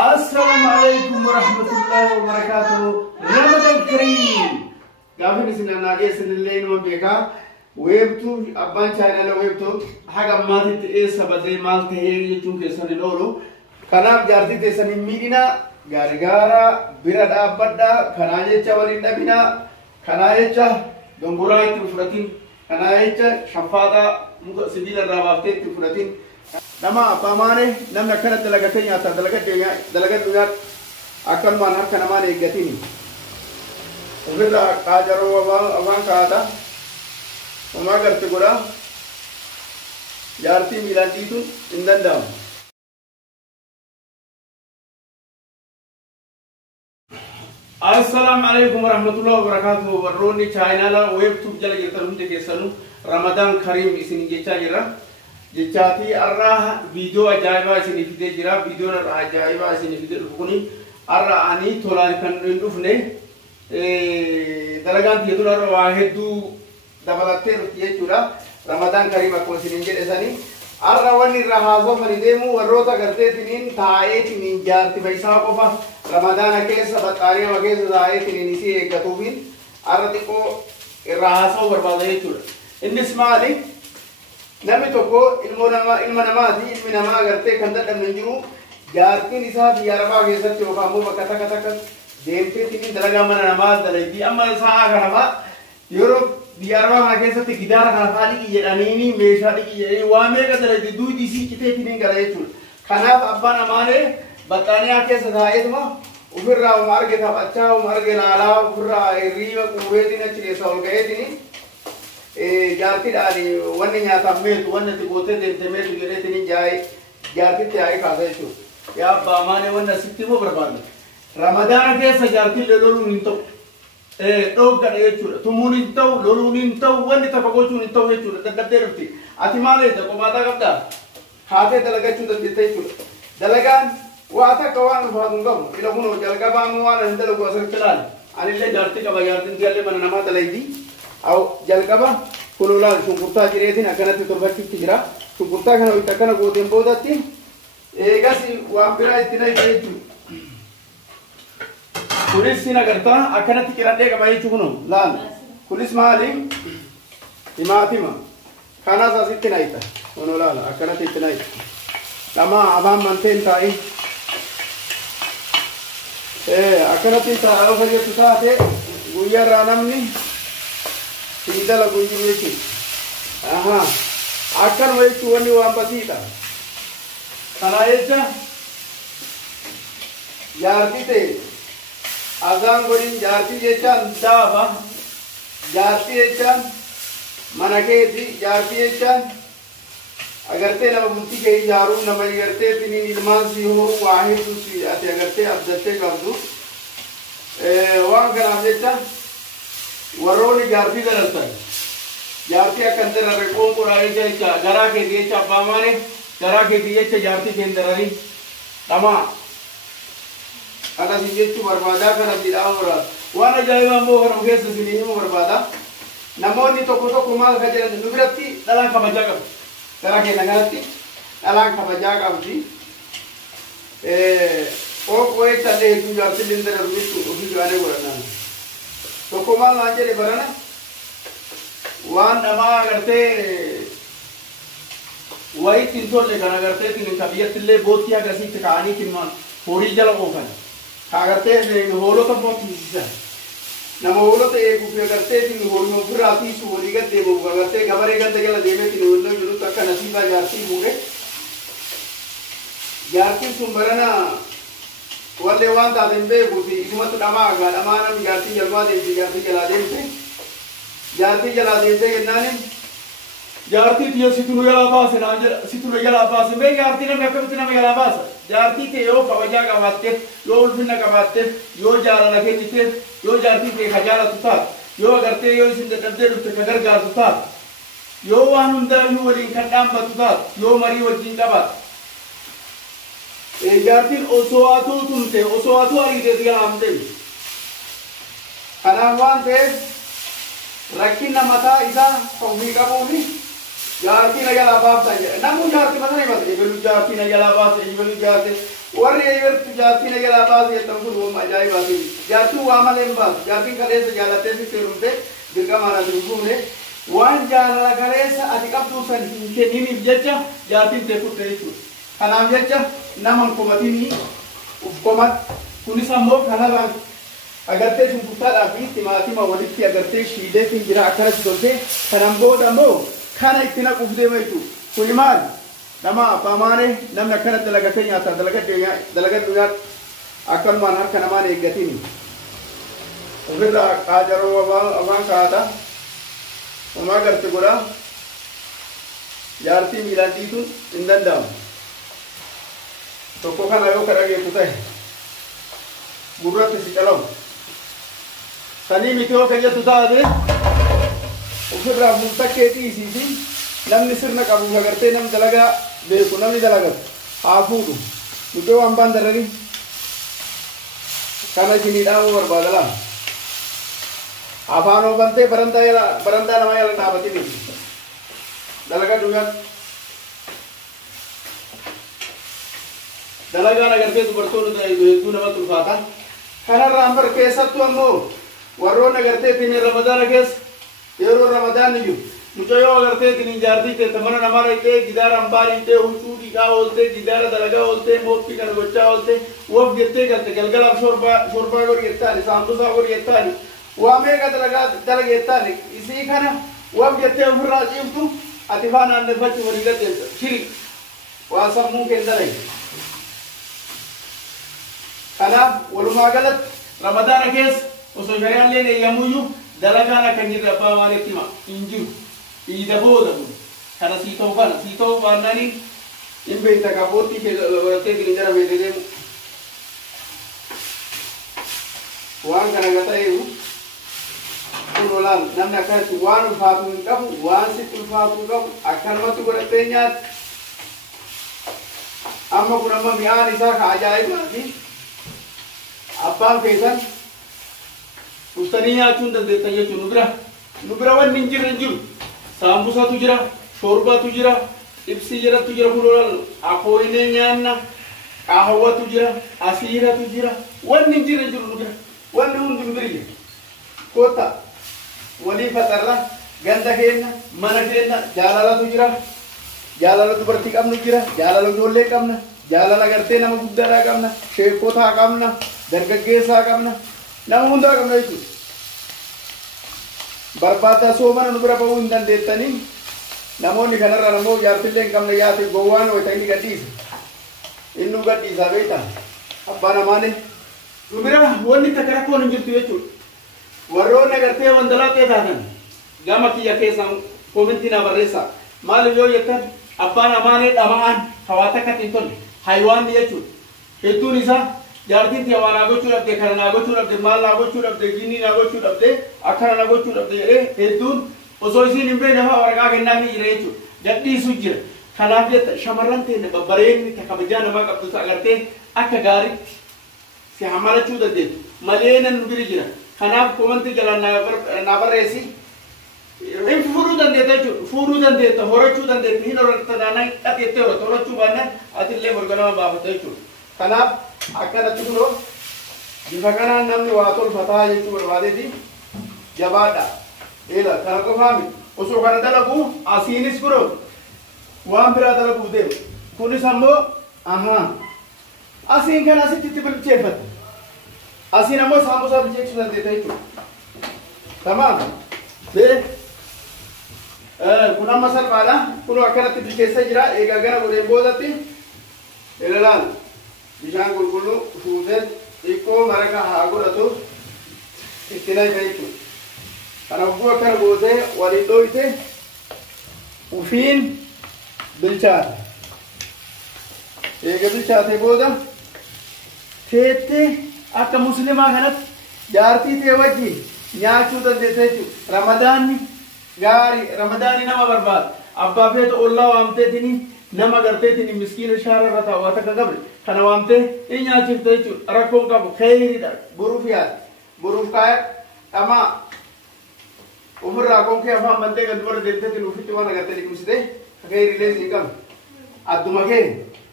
Assalamualaikum warahmatullahi wabarakatuh. Ramadan Kareem. Gafin sinan nage sinilleen wabeka. Webtu abban channel webtu haga mati te sabade mal te yetu ke sanilolo. Kana jarti te sanin midina gargara birada abada kana jecha walinda bina kana jecha dongurai tu furatin kana jecha shafada muka sibila rawafte tu furatin. Nama apa mana? Nama kerana dalagatnya atau dalagat juga akan mana kerana mana ikat ini. Udah kajar awang kata, mama kerja gula, jarti milan itu indan dam. Assalamualaikum warahmatullahi wabarakatuh. Waroni channel web tu jalan kita untuk kesanu Ramadan Kareem isini jecha jira. Jechati arra video ajaiba isini fide jira video ajaiba isini fide rukuni arra ani tolani kan indufne dalagan tiyatura wahedu dabalatte rutiye chura Ramadan Kareem akko isini jede sani arra wani rahazo manidemu warrota garte tinin taaye tinin jarti baisa qofa Ramadan keessa batariya wageza taaye tinin isi egatubin arra tiko rahazo barbadaye chura innis mali Nami toko ilmu nama agarte kanda dan menjuru jarti nisa biaraba gesar coba kamu kata dente tini dalaga mana nama dalai di amma saa karama Europe biaraba gesar ti gidara kana fali ki jedani mesha ki je wame ka dalai di dui disi kite tini galai chul kana abba namane batane ake sadaye tuma ufirra umar ke tha bacha umar ke nala ufirra riwa kuwe tini chire sol gaye tini jarti dari wanni nyata metu wanni tibote de metu gere tini jai jarti te ai kaza itu ya ba mane wanna sitti mo barbad Ramadan ke sa jarti le lolu ninto dog gade yechu tumuni taw lolu ninto wanni tapago chu ninto yechu dadde ruti ati male da ko mata kabda khate dalaga chu dadde yechu dalagan wata kawan badungam ila kuno jalga ba mo wala ndalo go asar chalan ani le jarti ka ba jarti dialle man nama dalaidi Au jalkaba kulula sungkurta jiretin akan itu terbaca tijra sungkurta kan itu akan godem bodatin gasi wampira itina itu kulis sina karta akan itu kirande kabai cukuno lan kulis maling imatima kana sa sitina ita ono lan akan itu itina ita lama abam manten tai akan itu ita au saja susah guyar ranam ni Tidak lagu ini sih, akan wajib tuan ni wampa sita. Karena itu, jarti te, azam gorin jarti jecan dah jarti jecan, mana ke di jarti jecan, agar te nama bunti ke jaru nama agar te tini ilman si huru wahid tu si, ati agar te abdate kabdu, wang kana jecan. Waroni jarti daratan, jarti akan terare kompor aja ica, gara ke dia ica pamane, gara ke dia ica jarti kendarari, tama, karena si jechu berbada karena tidak orang, wana jaya mambo orang biasa sini mau berbada, namun itu toko mal kajian itu berarti dalam kabajakan, gara ke nagarati, dalam kabajakan sih, oh kue cale itu jarti kendarari itu ada orang. Toko mal aja deh barana, wan nama agarte, wai tintor le karena agarte tinin kabiat le botia gasi tekani tinman, hori jala kokan, agarte le holo kan bot bisa, nama holo te buku agarte tin holo berarti su holi gade buku agarte gambar gade gala debe tin holo juru takkan nasiba jarti buke, jarti sumberana Walle wanta dembe buti ismatu dama ga dama nam jarti jalwa de jarti jala dembe nane jarti tiya situnu jala bas na situnu jala bas me jarti na mekam tina me jala bas jarti te yo kawaja ga batte yo ulfinna ga batte yo jala la ke tite yo jarti te khajala tuta yo agarte yo sinde dabde lut kagar ga tuta yo wanunda yo wali kadam batuta yo mari wajin kabat jarti osoatu tunte osoatu ari de dia amte kanawan te rakin namata isa penghi kabuni jarti na jala bab saja namun jarti mana ni bas ibelu jarti na jala bas ibelu jarti warri yertu jaartiin egaa baasii jettan kun ajaa'ibaati jaartiin waa malee hin baasu jaartiin kaleessa jaalattee si seerumte dirqamaan ati hin fuune waan jaalala kaleessa ati qabduu san hin kenniniif jecha jaartiin teekutte jechuudha kanaaf jecha nama hin komatinii uf komat kunis ammoo kanarraan agartee shunkurtaadhaa fi timaatima walitti agartee shiideetiin jira akkanatti toltee kanan booda ammoo kana itti naquuf deema jechuudha kuni maali nama abbamaane namni akkanatti dalagatee nyaata dalagadhu nyaata akkanumaan harka namaan eeggatini ofirraa qaajaroo afaan kaata homaa garte godha jaartii miilaan dhiituun hin danda'amu tokko kana yoo ka dhageessu ta'e gurratti si calamu sanii miti yoo kayyatu taate ofirraa fuultakkee dhiisiiti namni sirna qabu agartee namni dalagaa beeku namni dalagatu haa fuudhu miti waan baan darari kana isinii dhaamuu barbaada lama afaan oofantee barandaa namaa yala dhaabatini dalagaa dhugaat dalagaan agartee dubartoonni hedduu namatti ulfaata kanarraan bar keessattuu ammoo warroon agarteetiin ramadaana keessa yeroo ramadaanni jiru mucayyoo agarteetiin jaartii teetta mana namaa dhaqee gidaara hambaa dhiitee huccuu dhiqaa ooltee gidaara dalagaa ooltee mooffii kana gochaa ooltee woof jettee galte galgalaaf shorbaa godhi jettaani saambusaa godhi jettaani waa meeqa dalaga jettaani isii kana woof jettee ofirraa ciiftu ati faan aanneeffachuu walii gateessa shiri waa sammuu kee dalage kanaaf walumaa galatti ramadaana keessa osoo shari'aan leen eeyyamuyyuu dalagaan akka hin jirre abbaa maalitti hima hin jiru dhiida booda kun kana sii ta'uu baannaniin hin beekta kaboottii keewwattee gini jara beekte deemu waan kana ga ta'eeru kun olaan namni akkanatti waan ulfaatu hin qabu waan sitti ulfaatu hin qabu akkanumatti godhattee nyaatti amma kun amma mi'aan isaa ka ajaa'ibaati abbaan keessan ustanii nyaachuun dandeettan jechuun nu bira wanni hin jirre hin jiru saambusatu jira shorbatu jira ibsi jiratu jira kulolan akoorinee nyaanna qaahawwatu jira asiiratu jira wanni hin jirre hin jiru nu bira wanni hundi hin biriyye koota walii faxarra ganda keenna mana keenna jaalalatu jira jaalala dubartii qabnu jira jaalala ijoollee qabna jaalala gartee nama guddaadhaa qabna sheekotaa qabna dargaggeessaa qabna nama hundaa qabna jechuudha barbaadaa soomana nu bira bahuu hin dandeettanii namoonni kanarra namoo jaartillee hin qabne yaate gowwaan wayita inni gadhiisa inni gadhiisaa beektan abbaa namaane nu bira wanni takka rakkoon hin jirtu jechuudha warroonni agartee wandalaaqee taatan gama kiyya keessan koomentii naa barreessaa maaliif yoo jettan abbaa namaanee dhama'an hawaa takkatti hin tolle haywaanni jechuudha hedduun isaa jaartiin tiya waan gochuu dhabde kana naa gochuu dhabde maal naa gochuu dhabde ginni naa gochuu dhabde akkana naa gochuu dhabde jedhee hedduun osoo isiin hin beekne fa'aa waraqaa kennaafii jira jechuudha gadhiisuu jira kanaaf jetta shamarran teenne babbareenni ta kabajaa namaa qabdu agartee akka gaarii si hamalachuu dandeettu malee nan nu biri jira kanaaf koomantii jalaan naa barreessi hin fuudhuu dandeetta jechuudha fuudhuu dandeetta horachuu dandeetta hin horatta taanaan dhateettee horachuu baannaan atillee morganama baafata jechuudha kanaaf akkanatti kunoo bifa kanaan namni waa tolfataa jechuu barbaadeeti jabaadha eela kana qofaami osoo kana dalaguu asiinis kunoo waan biraa dalaguuf deemu kunis ammoo asiin kana asitti itti bilcheeffatte asiin ammoo saambusaa bilcheessuu dandeetta jechuudha tamaam bee kun amma salphaadha kunoo akkanatti bilcheessa jira eegaa gara godheen boodatti ilaalaal bishaan qulqulluu fuutee xiqqoo maraka haa godhatu itti naqe jechuudha. Kana hogguu akkana gootee waliin dhooyte ufiin bilchaate. Eega bilchaatee booda teettee akka musliimaa kanatti jaartii tee wajjin nyaachuu dandeessa jechuudha. Ramadaanni gaarii ramadaanni nama barbaada. Abbaa feeta ollaa waamteetini nama garteetini miskiina shaararra taa'u waan takka qabre kana waamtee in nyaachifte jechuudha. Rakkoon qabu kheyriidha. Boruuf yaada. Boruuf kaaya dhamaa ofirraa konkee afaan mantee gadi bara deemteetiin ufitti waan agartee liqimsitee kheyriilee siin qabne. Adduma kee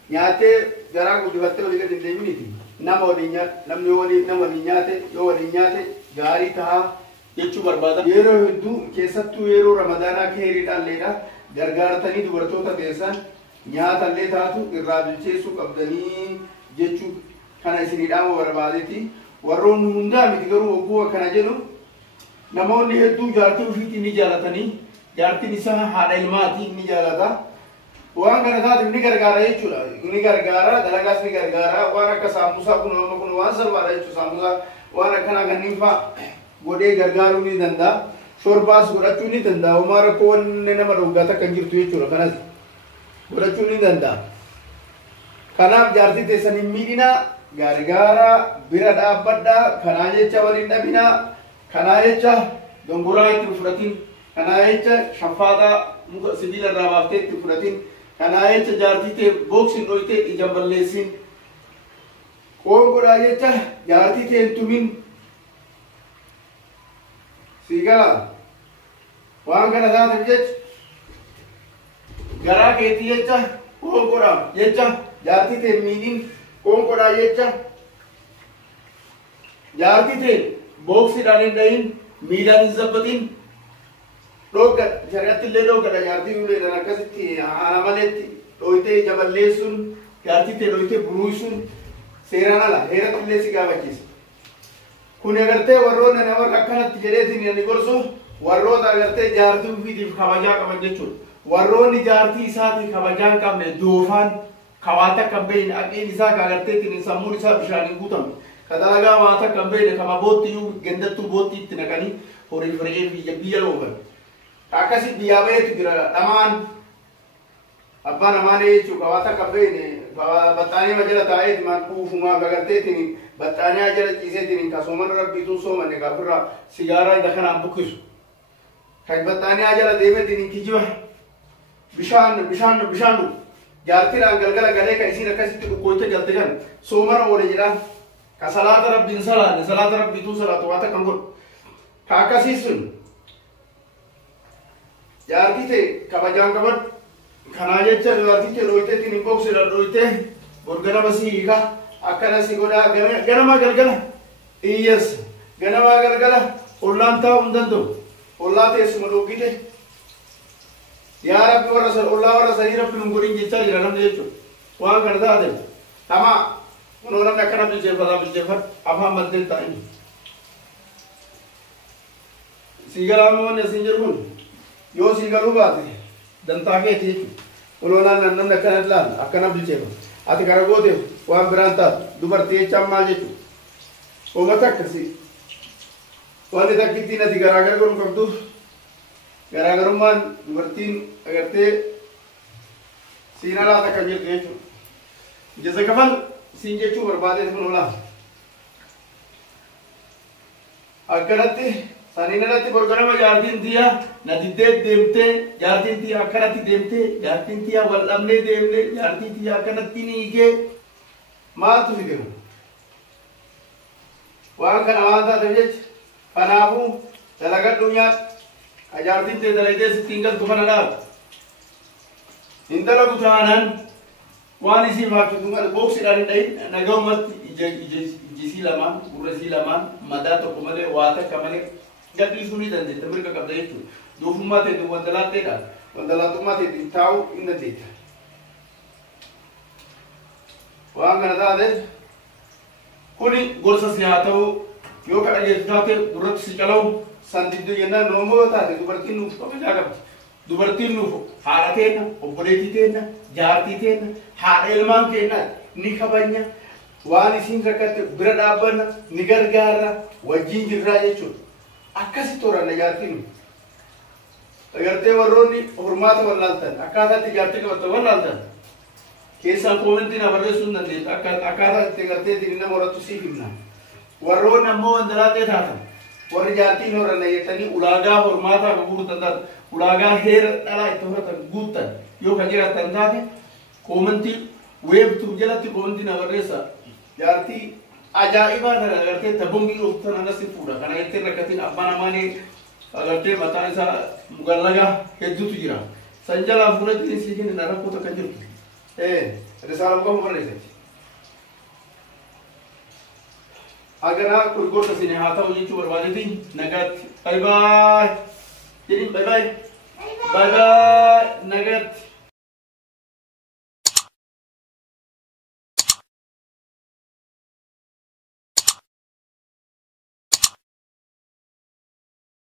nyaatee garaa guddifattee walii gadi hin deeminiti nama waliin nyaate namni waliin nama waliin nyaate yoo waliin nyaate gaarii tahaa jechuu barbaada. Yeroo hedduu keessattuu yeroo ramadaanaa keeriidhaalleedha gargaaratanii dubartoota keessan nyaatallee taatu irraa bilcheessuu qabdanii jechuu kana isinidhaan barbaadeeti. Warroonni hundaa miti garuu hogguu akkana jedhu namoonni hedduu jaartii ofiitiin ni jaalatanii jaartiin isaa haadha ilmaatiin ni jaalata. Waan kana taatiif ni gargaara jechuudha. Ni gargaara dalagaas ni gargaara waan akka saamusaa kun waan salphaadha jechuudha. Saamusaa waan akkana kanneen fa'aa godhee gargaaruu ni danda'a. Shorbaas godhachuu ni danda'a. Homaa rakkoo wanni nama dhugaatii akka jirtu jechuudha. Kanas godhachuu ni danda'a. Kanaaf jaartii teessan hin miidhina gargaara bira dhaabbadhaa. Kanaa jecha waliin dhabinaa. Kanaa jecha dongoraa itti fudhatiin. Kanaa jecha shaffaaxaa muka sibiila irraa baaftee itti fudhatiin. Kanaa jecha jaartii ta'e boksiin dhoyitee ija balleessin. Qoonqodhaa jecha jaartii ta'e hin tumin. Sigala waan kana taatuuf jecha garaa keetii jecha qoonqodhaa jecha jaartii ta'e miidhin qoonqodhaa jecha jaartii ta'e boksiidhaan hin dhahin miilaan hin zabbatin. Doga jariatti illee dogadha jaartii uleedhaan akkasitti haala maleetti dhoyitee ija balleessuun jaartii ta'e dhoyitee buruusuun seeraan ala heeratti illee si gaafachiisa. Kun agartee warroonni namarra akkanatti jedheetiin inni gorsu warroota agartee jaartii ofiitiif kabajaa qaban jechuudha. Warroonni jaartii isaatiif kabajaa hin qabne doofaan kawaata kan beeyne aqiin isaa ka agarteetiin sammuun isaa bishaaniin guutame. Ka dalagaa waata kan beeyne kama boottiyyuu gandattuu boottii itti naqanii horii firee biyya looban. Akkasi biyya baheetu jira dhamaan abbaan amaanee jechuudha kawaata kan beeyne baxxaanii majala taa'eeti maan kuufumaa agarteetiin baxxaanii jala ciiseetiin ka sooman rabbiituun soomanne gaafirraa sigaaraa ija kanaan bukkisu. Kan baxxaanii jala deemeetiin kijiba bishaan jaartiidhaan galgala galee kan isiin akkasitti dhukkoocha galte kan soomana oole jedhaan ka salaata rabbiin salaanne salaata rabbiituun salaatu waata kan godhu. Ka akkasii sun jaartii ta'e kabajaan qaban kanaa jecha jaartii ta'e dhoyiteetiin hin boksiidhaan dhoyitee borganama si hiika akkana si godhaa ganamaa galgala iyyeessa ganamaa galgala ollaan taa'uu hin danda'u ollaa teessuma dhoggite yaa rabbi ollaa warra sanii rabbi nun godhin jechaa jira namni jechuudha waan kana taate tamaa kunoo namni akkana bilcheeffata afaan maddeen taa'in sii galaama wanni asiin jiru kun yoo sii galuu baate dantaa keeti jechuudha. Ololaan namni akkana ilaala akkana bilcheeffata. Ati kana gooteef waan biraan taatu dubartii jechaan maal jechuudha. Uummata akkasii wanti takkittiin ati garaagara godhu qabduuf garaagarummaan dubartiin agartee siin alaata kan jirtu jechuudha. Jasa kafal siin jechuu barbaadeef kun olaa. Akkanatti saniin irratti borganama jaartiin tiyyaa na diddee deemtee jaartiin tiyyaa akkanatti deemtee jaartiin tiyyaa wal dhabnee deemnee jaartiin tiyyaa akkanatti ni hiikee maaltu si deemu. Waan kana waan taateef jecha kanaafuu dalagadhu nyaadhu jaartiin tee dalagdee sittiin galtu kana dhaabu. Hin dalagu taanaan waan isiif haftu kana boksiidhaan hin dhahin nagahumatti ijisii lamaan gurresii lamaan madaa tokko malee waa takka malee gadhiisuu ni dandeetta mirga qabda jechuudha. Doofummaa ta'eetiin wandalaatteedhaan wandalaatummaa ta'eetiin taa'uu hin dandeetta. Waan kana taateef kuni gorsa si haa ta'u yoo kadha jeetu taate gurratti si calawu san didduu jennaan noomoo taate dubartiin nuuf kabajaa qabdi. Dubartiin nuuf haadha teenna obboleettii teenna jaartii teenna haadha ilmaan keenna ni kabajna waan isiin rakkatte bira dhaabbanna ni gargaarra wajjin jirraa jechuudha. Akkasi toranna jaartiin agartee warroonni hormaata wallaaltan akkaataatti jaartii qabatta wallaaltan keessaan koomentiin barreessuu hin dandeessu akkaataatti agarteetiin nama horattu siif himna. Warroonni ammoo wandalaatee taatan warri jaartiin horanna jettanii ulaagaa hormaataa kan guutan taate ulaagaa heera dhalaa itti horatan guutan yoo kan jiraatan taate koomentii weebtuu jalatti koomentiin barreessa jaartii ajaa'ibaa kana agartee tabongi oftan anasi fuudha kana jettee rakkatiin abbaan amaanii agartee mataan isaa mugallagaa hedduutu jira san jalaa fuudhatiin si kenna rakkoo takka jirtu Risaalam qofa barreessati. Agarraa gurgurta isin haa ta'u jechuu barbaadetiin nagaatti. Bye bye. Jedhin bye bye. Bye bye. Nagaatti.